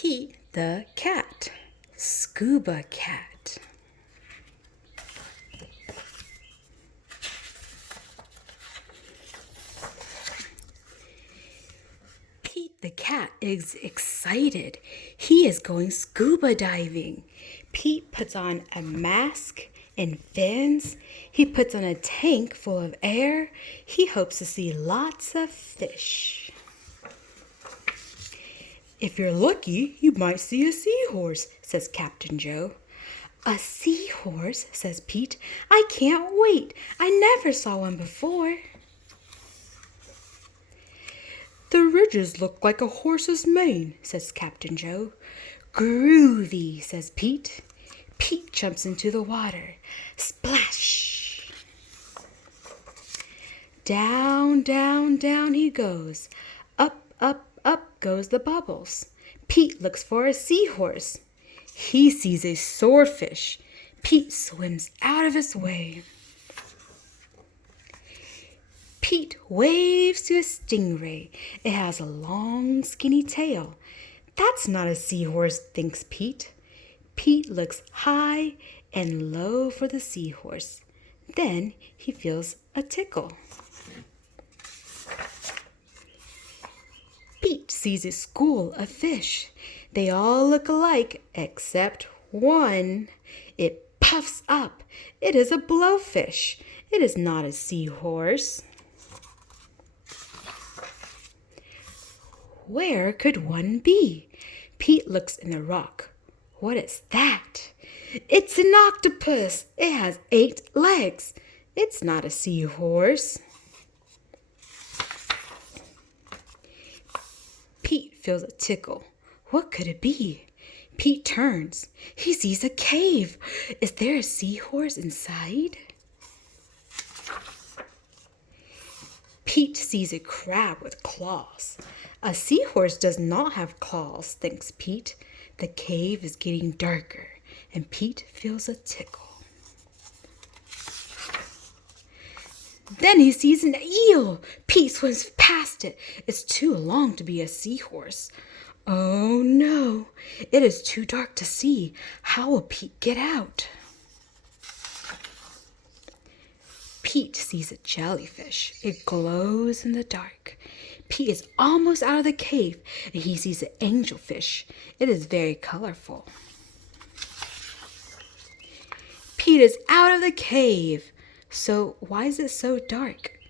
Pete the Cat Scuba Cat. Pete the cat is excited. He is going scuba diving. Pete puts on a mask and fins. He puts on a tank full of air. He hopes to see lots of fish. "If you're lucky, you might see a seahorse," says Captain Joe. "A seahorse?" says Pete. "I can't wait. I never saw one before." "The ridges look like a horse's mane," says Captain Joe. "Groovy," says Pete. Pete jumps into the water. Splash! Down, down, down he goes. Up, up, up goes the bubbles. Pete looks for a seahorse. He sees a swordfish. Pete swims out of his way. Pete waves to a stingray. It has a long, skinny tail. "That's not a seahorse," thinks Pete. Pete looks high and low for the seahorse. Then he feels a tickle. Pete sees a school of fish. They all look alike except one. It puffs up. It is a blowfish. It is not a seahorse. Where could one be? Pete looks in the rock. What is that? It's an octopus. It has 8 legs. It's not a seahorse. Pete feels a tickle. What could it be? Pete turns. He sees a cave. Is there a seahorse inside? Pete sees a crab with claws. A seahorse does not have claws, thinks Pete. The cave is getting darker, and Pete feels a tickle. Then he sees an eel. Pete swims past it. It's too long to be a seahorse. Oh no, it is too dark to see. How will Pete get out? Pete sees a jellyfish. It glows in the dark. Pete is almost out of the cave, and he sees an angelfish. It is very colorful. Pete is out of the cave. So why is it so dark?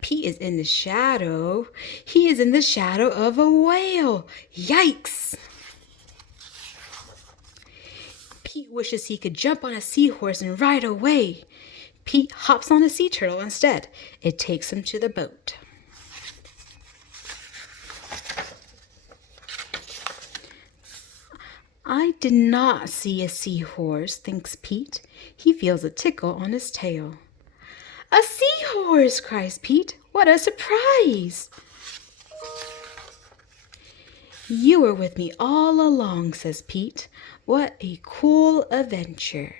Pete is in the shadow. He is in the shadow of a whale. Yikes! Pete wishes he could jump on a seahorse and ride away. Pete hops on a sea turtle instead. It takes him to the boat. I did not see a seahorse, thinks Pete. He feels a tickle on his tail. "A seahorse!" cries Pete. "What a surprise!" "You were with me all along," says Pete. "What a cool adventure."